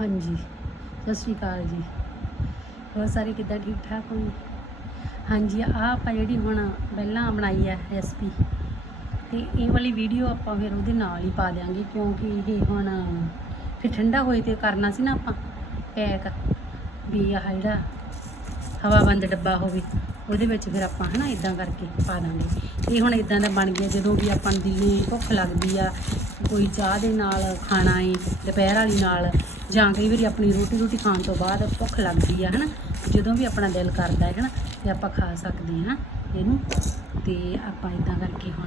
ਹਾਂਜੀ, ਸਤਿ ਸ਼੍ਰੀ ਅਕਾਲ ਜੀ। ਹੋਰ ਸਾਰੇ ਕਿੱਦਾਂ ਠੀਕ ਠਾਕ ਹੋ ਹਾਂਜੀ, ਆਹ ਆਪਾਂ ਜਿਹੜੀ ਹੁਣ ਪਹਿਲਾਂ ਬਣਾਈ ਹੈ ਰੈਸਪੀ ਤੇ ਇਹ ਵਾਲੀ ਵੀਡੀਓ ਆਪਾਂ ਫਿਰ ਉਹਦੇ ਨਾਲ ਹੀ ਪਾ ਦਿਆਂਗੇ, ਕਿਉਂਕਿ ਇਹ ਹੁਣ ਫਿਰ ਠੰਡਾ ਹੋਏ ਤੇ ਕਰਨਾ ਸੀ ਨਾ ਆਪਾਂ ਪੈਕ ਵੀ ਆਹ ਜਿਹੜਾ ਹਵਾਬੰਦ ਡੱਬਾ ਹੋਵੇ, ਉਹਦੇ ਵਿੱਚ ਫਿਰ ਆਪਾਂ ਹਨਾ ਇਦਾਂ ਕਰਕੇ ਪਾ ਦਾਂਗੇ ਇਹ ਹੁਣ ਇਦਾਂ ਦਾ ਬਣ ਗਿਆ, ਜਦੋਂ ਵੀ ਆਪਾਂ ਨੂੰ ਦਿਨੇ ਭੁੱਖ ਲੱਗਦੀ ਆ ਕੋਈ ਚਾਹ ਦੇ ਨਾਲ ਖਾਣਾ ਏ ਦੁਪਹਿਰ ਵਾਲੀ ਨਾਲ, ਜਾਂ ਕਈ ਵਾਰੀ ਆਪਣੀ ਰੋਟੀ ਰੋਟੀ ਖਾਣ ਤੋਂ ਬਾਅਦ ਭੁੱਖ ਲੱਗਦੀ ਆ, ਹਨਾ? ਜਦੋਂ ਵੀ ਆਪਣਾ ਦਿਲ ਕਰਦਾ ਹੈ, ਹਨਾ? ਤੇ ਆਪਾਂ ਖਾ ਸਕਦੇ ਹਾਂ ਇਹਨੂੰ। ਤੇ ਆਪਾਂ ਇਦਾਂ ਕਰਕੇ ਹੁਣ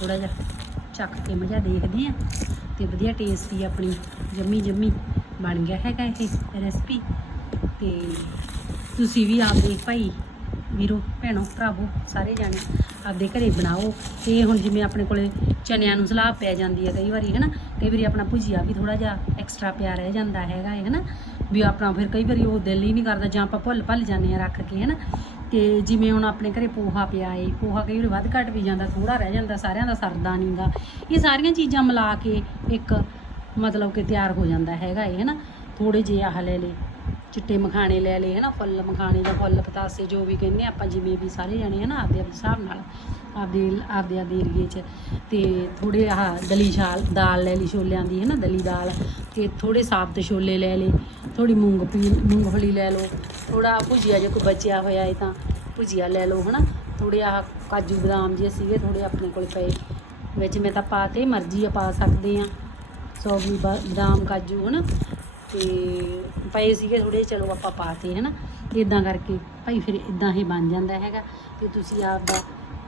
ਥੋੜਾ ਜਿਹਾ ਚੱਕ ਕੇ ਮਜ਼ਾ ਦੇਖਦੇ ਆ। ਤੇ ਵਧੀਆ ਟੇਸਟੀ ਆਪਣੀ ਜੰਮੀ ਜੰਮੀ ਬਣ ਗਿਆ ਹੈਗਾ ਇਹ ਰੈਸਪੀ ਤੇ ਤੁਸੀਂ ਵੀ ਆਪਦੇ ਭਾਈ, ਵੀਰੋ, ਭੈਣੋ, ਭਰਾਵੋ, ਸਾਰੇ ਜਾਣੇ ਆਪਦੇ ਘਰੇ ਬਣਾਓ। ਤੇ ਹੁਣ ਜਿਵੇਂ ਆਪਣੇ ਕੋਲੇ ਚਨਿਆਂ ਨੂੰ ਸਲਾਹ ਪੈ ਜਾਂਦੀ ਹੈ ਕਈ ਵਾਰੀ, ਹੈਨਾ? ਕਈ ਵਾਰੀ ਆਪਣਾ ਭੁਜੀਆ ਵੀ ਥੋੜਾ ਜਿਹਾ ਐਕਸਟਰਾ ਪਿਆ ਰਹਿ ਜਾਂਦਾ ਹੈਗਾ ਹੈ, ਹੈਨਾ? ਵੀ ਆਪਣਾ ਫਿਰ ਕਈ ਵਾਰੀ ਉਹ ਦਿਲ ਹੀ ਨਹੀਂ ਕਰਦਾ ਜਾਂ ਆਪਾਂ ਭੁੱਲ ਭੱਲ ਜਾਂਦੇ ਆ ਰੱਖ ਕੇ, ਹੈਨਾ? ਤੇ ਜਿਵੇਂ ਹੁਣ ਆਪਣੇ ਘਰੇ ਪੋਹਾ ਪਿਆ ਏ, ਪੋਹਾ ਕਈ ਵਾਰੀ ਵੱਧ ਘੱਟ ਵੀ ਜਾਂਦਾ ਥੋੜਾ ਰਹਿ ਜਾਂਦਾ, ਸਾਰਿਆਂ ਦਾ ਸਰਦਾ ਨਹੀਂਗਾ ਇਹ ਸਾਰੀਆਂ ਚੀਜ਼ਾਂ ਮਿਲਾ ਕੇ ਇੱਕ ਮਤਲਬ ਕਿ ਤਿਆਰ ਹੋ ਜਾਂਦਾ ਹੈਗਾ ਇਹ ਹੈਨਾ? ਥੋੜੇ ਜਿਹੇ ਆਹ ਲੈ ਲਏ। ਚਿੱਟੇ ਮਖਾਣੇ ਲੈ ਲਏ, ਹਨਾ, ਫੁੱਲ ਮਖਾਣੇ ਜਾਂ ਫੁੱਲ ਪਤਾਸੇ ਜੋ ਵੀ ਕਹਿੰਦੇ ਆਪਾਂ ਜਿਵੇਂ ਵੀ ਸਾਰੇ ਜਾਣੇ, ਹਨਾ, ਆਪਦੇ ਆਪਦੇ ਹਿਸਾਬ ਨਾਲ, ਆਪਦੇ ਆਪਦੇ ਆਪਦੇ ਏਰੀਏ 'ਚ। ਤੇ ਥੋੜੇ ਆਹ ਦਲੀ ਛਾਲ, ਦਾਲ ਲੈ ਲਈ ਛੋਲਿਆਂ ਦੀ, ਹਨਾ, ਦਲੀ ਦਾਲ। ਤੇ ਥੋੜੇ ਸਾਬਤ ਛੋਲੇ ਲੈ ਲਏ ਥੋੜੀ ਮੂੰਗਫਲੀ ਮੂੰਗਫਲੀ ਲੈ ਲਓ। ਥੋੜਾ ਭੁਜੀਆ ਜੇ ਕੋਈ ਬਚਿਆ ਹੋਇਆ ਹੈ ਤਾਂ ਭੁਜੀਆ ਲੈ ਲਓ, ਹਨਾ। ਥੋੜੇ ਆਹ ਕਾਜੂ ਬਦਾਮ ਜੇ ਸੀਗੇ ਥੋੜੇ ਆਪਣੇ ਕੋਲ ਪਏ। ਵਿੱਚ ਮੈਂ ਤਾਂ ਪਾ ਤੇ ਮਰਜ਼ੀ ਆ, ਪਾ ਸਕਦੇ ਆ। ਸੌ ਵੀ ਬਾ- ਬਦਾਮ, ਕਾਜੂ, ਹਨਾ। ਤੇ ਪਏ ਸੀਗੇ ਥੋੜੇ ਚਲੋ ਆਪਾਂ ਪਾਤੇ, ਹਨਾ। ਇਦਾਂ ਕਰਕੇ ਭਾਈ ਫਿਰ ਇਦਾਂ ਹੀ ਬਣ ਜਾਂਦਾ ਹੈਗਾ। ਤੇ ਤੁਸੀਂ ਆਪਦਾ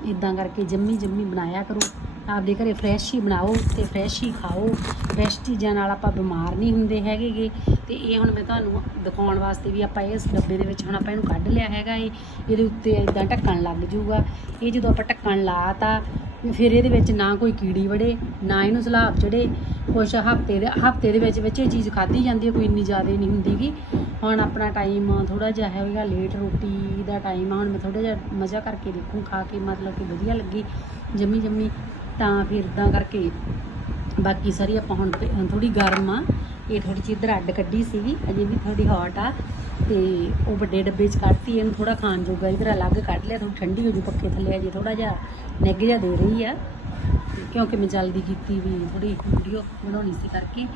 ਇਦਾਂ ਕਰਕੇ ਜੰਮੀ ਜੰਮੀ ਬਣਾਇਆ ਕਰੋ। ਆਪਦੇ ਘਰੇ ਫਰੈਸ਼ ਹੀ ਬਣਾਓ ਤੇ ਫਰੈਸ਼ ਹੀ ਖਾਓ। ਫਰੈਸ਼ ਚੀਜ਼ਾਂ ਨਾਲ ਆਪਾਂ ਬਿਮਾਰ ਨਹੀਂ ਹੁੰਦੇ ਹੈਗੇਗੇ। ਤੇ ਇਹ ਹੁਣ ਮੈਂ ਤੁਹਾਨੂੰ ਦਿਖਾਉਣ ਵਾਸਤੇ ਵੀ ਆਪਾਂ ਇਸ ਡੱਬੇ ਦੇ ਵਿੱਚ ਹੁਣ ਆਪਾਂ ਇਹਨੂੰ ਕੱਢ ਲਿਆ ਹੈਗਾ ਇਹ ਇਹਦੇ ਉੱਤੇ ਇਦਾਂ ਢੱਕਣ ਲੱਗ ਜਾਊਗਾ। ਇਹ ਜਦੋਂ ਆਪਾਂ ਢੱਕਣ ਲਾਤਾ ਵੀ ਫਿਰ ਇਹਦੇ ਵਿੱਚ ਨਾ ਕੋਈ ਕੀੜੀ ਵੜੇ, ਨਾ ਇਹਨੂੰ ਸਲਾਬ ਚੜੇ, ਕੁਛ ਹਫ਼ਤੇ ਦੇ ਹਫ਼ਤੇ ਦੇ ਵਿੱਚ ਵਿੱਚ ਇਹ ਚੀਜ਼ ਖਾਧੀ ਜਾਂਦੀ ਹੈ, ਕੋਈ ਇੰਨੀ ਜ਼ਿਆਦਾ ਨਹੀਂ ਹੁੰਦੀ ਹੁੰਦੀਗੀ ਹੁਣ ਆਪਣਾ ਟਾਈਮ ਥੋੜਾ ਜਿਹਾ ਹੈਗਾ ਲੇਟ ਰੋਟੀ ਦਾ ਟਾਈਮ ਆ, ਹੁਣ ਮੈਂ ਥੋੜਾ ਜਿਹਾ ਮਜ਼ਾ ਕਰਕੇ ਦੇਖੂੰ, ਖਾ ਕੇ ਮਤਲਬ ਕਿ ਵਧੀਆ ਲੱਗੀ ਜੰਮੀ ਜੰਮੀ, ਤਾਂ ਫਿਰ ਇਦਾਂ ਕਰਕੇ ਬਾਕੀ ਸਾਰੀ ਆਪਾਂ ਹੁਣ ਥੋੜੀ ਗਰਮ ਆ, ਇਹ ਥੋੜੀ ਜਿਹੀ ਇੱਧਰ ਅੱਡ ਕੱਢੀ ਸੀਗੀ, ਅਜੇ ਵੀ ਥੋੜੀ ਹੌਟ ਆ। ਤੇ ਉਹ ਵੱਡੇ ਡੱਬੇ 'ਚ ਕੱਢਤੀ, ਇਹਨੂੰ ਥੋੜਾ ਖਾਣ ਜੋਗਾ ਇਧਰ ਅਲੱਗ ਕੱਢ ਲਿਆ ਥੋੜੀ ਠੰਡੀ ਹੋ ਜੂ ਪੱਖੇ ਥੱਲੇ ਅਜੇ ਥੋੜਾ ਜਿਹਾ, ਨਿੱਘ ਜਿਹਾ ਦੇ ਰਹੀ ਆ। ਕਿਉਂਕਿ ਮੈਂ ਜਲਦੀ ਕੀਤੀ ਵੀ ਥੋੜੀ ਵੀਡੀਓ ਬਣਾਉਣੀ ਸੀ ਕਰਕੇ।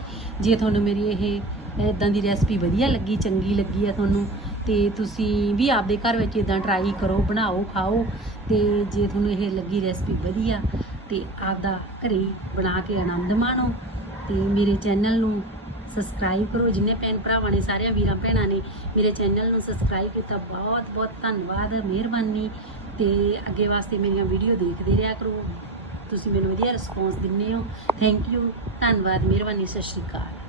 ਜੇ ਤੁਹਾਨੂੰ ਮੇਰੀ ਇਹ ਇਦਾਂ ਦੀ ਰੈਸਪੀ ਵਧੀਆ ਲੱਗੀ, ਚੰਗੀ ਲੱਗੀ ਆ ਤੁਹਾਨੂੰ, ਤੇ ਤੁਸੀਂ ਵੀ ਆਪਦੇ ਘਰ ਵਿੱਚ ਇਦਾਂ ਟਰਾਈ ਕਰੋ, ਬਣਾਓ, ਖਾਓ, ਤੇ ਜੇ ਤੁਹਾਨੂੰ ਇਹ ਲੱਗੀ ਰੈਸਪੀ ਵਧੀਆ, ਤੇ ਆਪਦਾ ਘਰੇ ਬਣਾ ਕੇ ਆਨੰਦ ਮਾਣੋ, ਤੇ ਮੇਰੇ ਚੈਨਲ ਨੂੰ ਸਬਸਕ੍ਰਾਈਬ ਕਰੋ। ਜਿੰਨੇ ਭੈਣ ਭਰਾਵਾਂ ਨੇ, ਸਾਰਿਆਂ ਵੀਰਾਂ ਭੈਣਾਂ ਨੇ, ਮੇਰੇ ਚੈਨਲ ਨੂੰ ਸਬਸਕ੍ਰਾਈਬ ਕੀਤਾ। ਬਹੁਤ ਬਹੁਤ ਧੰਨਵਾਦ, ਮਿਹਰਬਾਨੀ। ਤੇ ਅੱਗੇ ਵਾਸਤੇ ਮੇਰੀਆਂ ਵੀਡੀਓ ਦੇਖਦੇ ਰਿਹਾ ਕਰੋ। ਤੁਸੀਂ ਮੈਨੂੰ ਵਧੀਆ ਰਿਸਪੌਂਸ ਦਿੰਦੇ ਹੋ। ਥੈਂਕ ਯੂ ਧੰਨਵਾਦ, ਮਿਹਰਬਾਨੀ। ਸਤਿ ਸ਼੍ਰੀ ਅਕਾਲ।